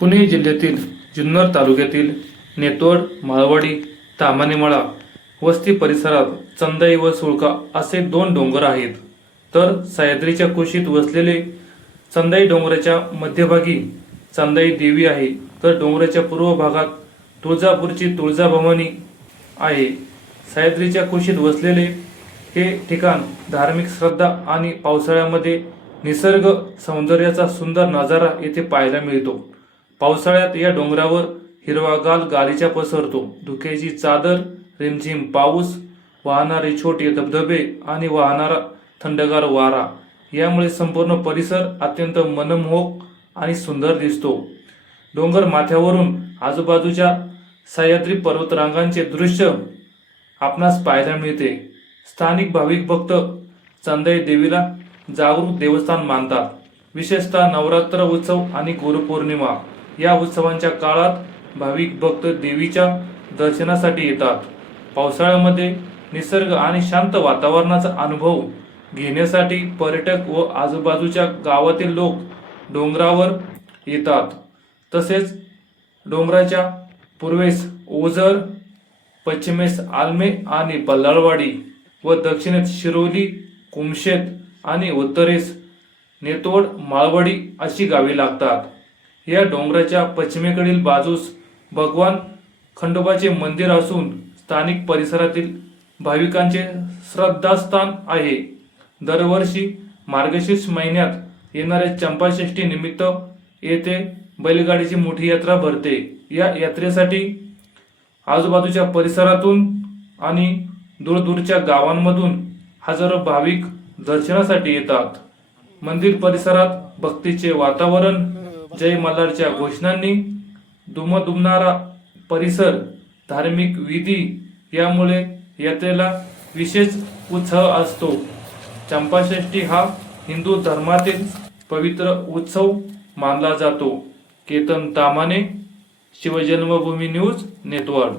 पुणे जिल्ह्यातील जुन्नर तालुक्यातील नेतवड, माळवाडी, ताम्हानेमळा वस्ती परिसरात चंदाई व सुळका असे दोन डोंगर आहेत. तर सह्याद्रीच्या कुशीत वसलेले चंदाई डोंगराच्या मध्यभागी चंदाई देवी आहे, तर डोंगराच्या पूर्व भागात तुळजापूरची तुळजाभवानी आहे. सह्याद्रीच्या कुशीत वसलेले हे ठिकाण धार्मिक श्रद्धा आणि पावसाळ्यामध्ये निसर्ग सौंदर्याचा सुंदर नजारा येथे पाहायला मिळतो. पावसाळ्यात या डोंगरावर हिरवागार गालिचा पसरतो. धुक्याची चादर, रिमझिम पाऊस, वाहणारे छोटे धबधबे आणि वाहणारा थंडगार वारा यामुळे संपूर्ण परिसर अत्यंत मनमोहक आणि सुंदर दिसतो. डोंगर माथ्यावरून आजूबाजूच्या सह्याद्री पर्वतरांगांचे दृश्य आपणास पाहायला मिळते. स्थानिक भाविक भक्त चंदाई देवीला जागरूक देवस्थान मानतात. विशेषतः नवरात्र उत्सव आणि गुरुपौर्णिमा या उत्सवांच्या काळात भाविक भक्त देवीच्या दर्शनासाठी येतात. पावसाळ्यामध्ये निसर्ग आणि शांत वातावरणाचा अनुभव घेण्यासाठी पर्यटक व आजूबाजूच्या गावातील लोक डोंगरावर येतात. तसेच डोंगराच्या पूर्वेस ओझर, पश्चिमेस आलमे आणि बल्लाळवाडी व दक्षिणेस शिरोली, कुमशेत आणि उत्तरेस नेतवड, माळवाडी अशी गावे लागतात. या डोंगराच्या पश्चिमेकडील बाजूस भगवान खंडोबाचे मंदिर असून स्थानिक परिसरातील भाविकांचे श्रद्धास्थान आहे. दरवर्षी मार्गशीर्ष महिन्यात येणाऱ्या चंपाषष्ठी निमित्त येथे बैलगाडीची मोठी यात्रा भरते. या यात्रेसाठी आजूबाजूच्या परिसरातून आणि दूरदूरच्या गावांमधून हजारो भाविक दर्शनासाठी येतात. मंदिर परिसरात भक्तीचे वातावरण, जय मल्हारच्या घोषणांनी दुमदुमणारा परिसर, धार्मिक विधी यामुळे यात्रेला विशेष उत्साह असतो. चंपाषष्ठी हा हिंदू धर्मातील पवित्र उत्सव मानला जातो. केतन ताम्हाने, शिवजन्मभूमी न्यूज, नेतवड.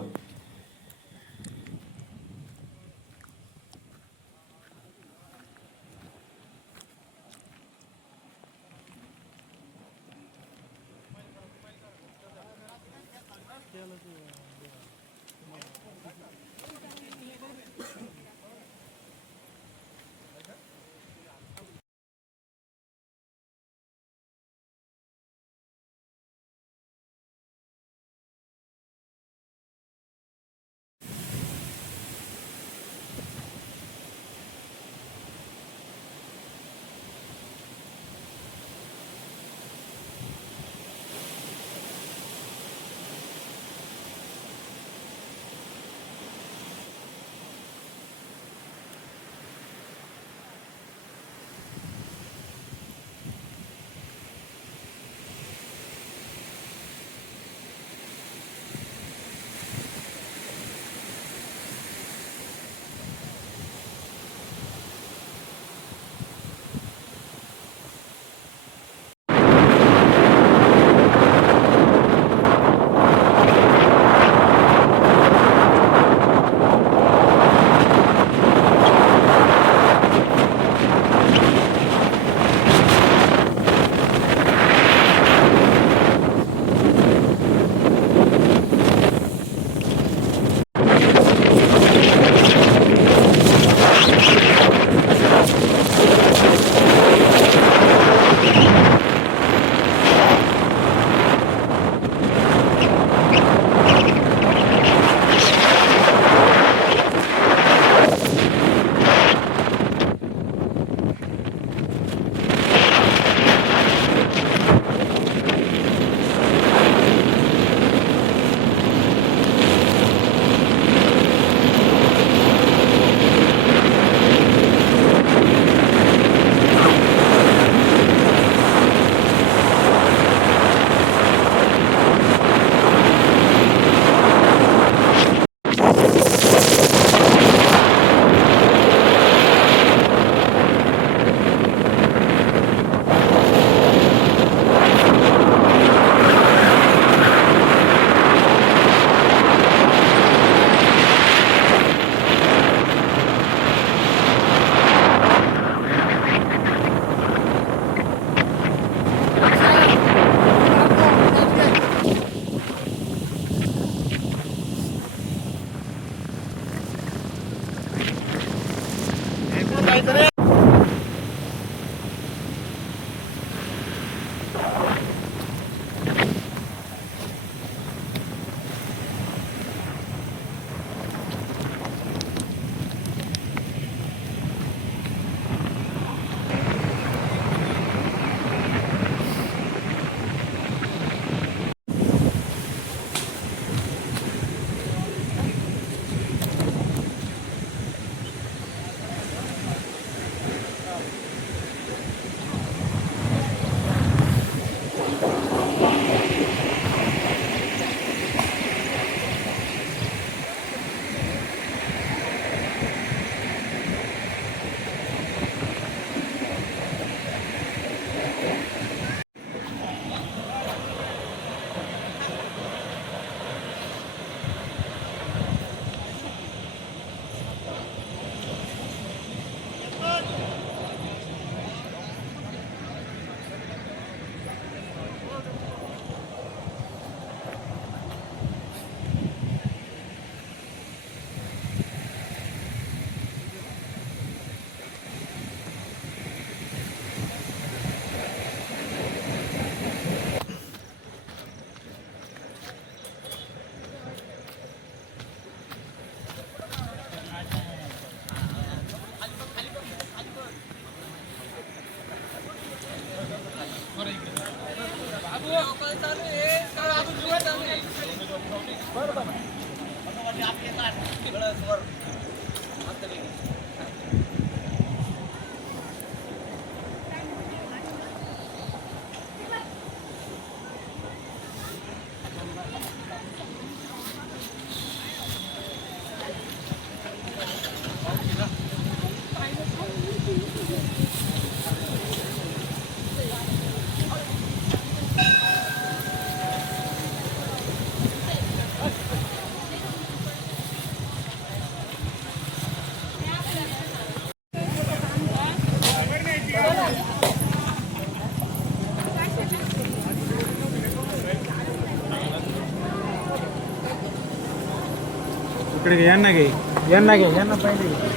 इकडे यांना घे यांना घे यांना पहिले घे.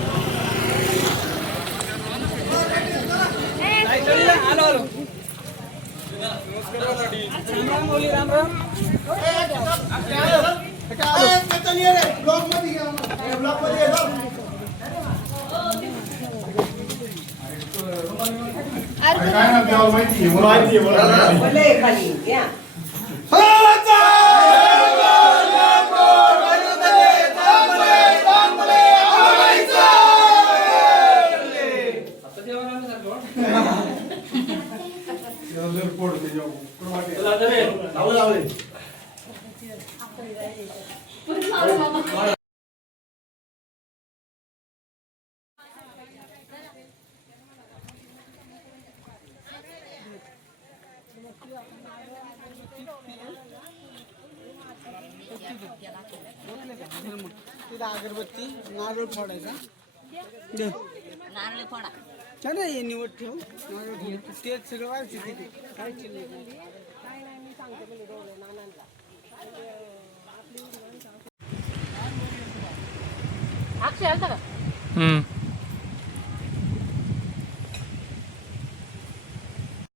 तिथं अगरबत्ती नारळ फोडायचा नारळ फोडा चला हे निवड ठेव नारळ ठेव तेच सगळं व्हायचं तिथे काय अक्षय आलता का हम्म